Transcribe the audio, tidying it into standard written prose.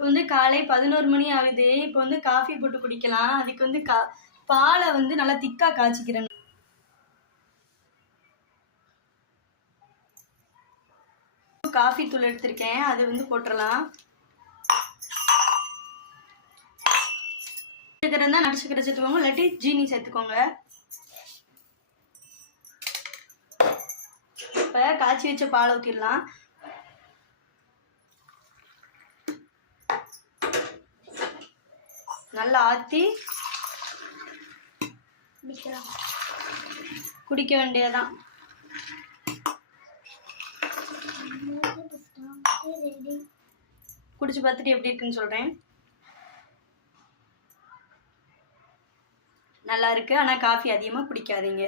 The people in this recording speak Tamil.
இப்போ வந்து காலை 11 மணி ஆகுது. இப்போ வந்து காஃபி போட்டு குடிக்கலாம். அதுக்கு வந்து பாலை வந்து நல்லா திக்காக காய்ச்சிக்கிறேன். காஃபி தூள் எடுத்திருக்கேன், அது வந்து போட்டுடலாம். சக்கரை இருந்தால் நாட்டு சக்கரை சேர்த்துக்கோங்க, இல்லாட்டி ஜீனி சேர்த்துக்கோங்க. இப்போ காய்ச்சி வச்ச பால் ஊற்றிடலாம். நல்லா ஆற்றி குடிக்க வேண்டியதான். குடிச்சு பார்த்துட்டு எப்படி இருக்குன்னு சொல்கிறேன். நல்லா இருக்கு, ஆனால் காஃபி அதிகமாக குடிக்காதீங்க.